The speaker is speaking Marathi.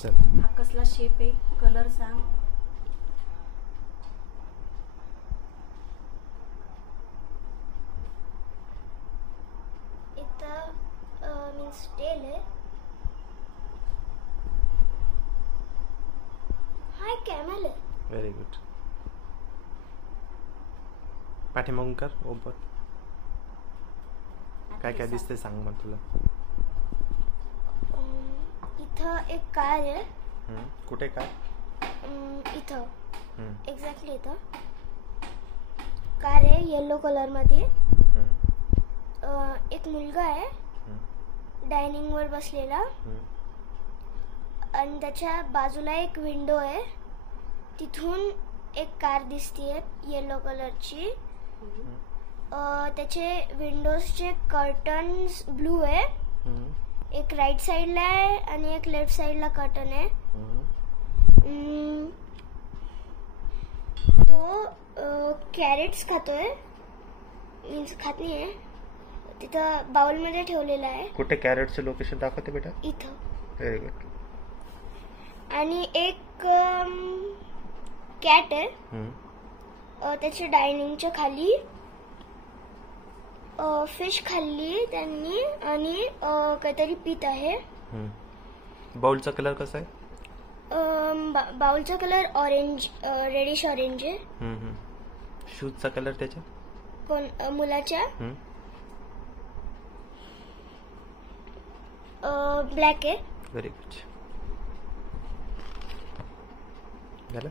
चल. हा कसला शेप आहे, कलर सांग. इथं मीन्स टेल आहे. हा कॅमल आहे. Very good. पाठीमागून कर ओपन. काय काय दिसते सांग मग तुला. इथं एक कार आहे. कुठे काय. इथं एक्झॅक्टली इथं कार आहे येलो कलर मध्ये. एक मुलगा आहे डायनिंग वर बसलेला आणि त्याच्या बाजूला एक विंडो आहे. तिथून एक कार दिसतीये येलो कलरची. त्याचे विंडोजचे कर्टन्स ब्लू आहे. एक राईट साइडला आहे आणि एक लेफ्ट साइडला कर्टन आहे. तो कॅरेट्स खातोय. मीन्स खात नाही आहे. तिथं बाउल मध्ये ठेवलेला आहे. कुठे कॅरेटचं लोकेशन दाखवते बेटा. इथं. Very good. आणि एक कॅट आहे. त्याच्या डायनिंगच्या खाली फिश खाल्ली त्यांनी आणि काहीतरी पीत आहे. बाउलचा कलर कसा आहे. बाउलचा कलर ऑरेंज, रेडिश ऑरेंज आहे. शूजचा कलर त्याच्या कोण मुलाच्या ब्लॅक आहे. Very good. झालं.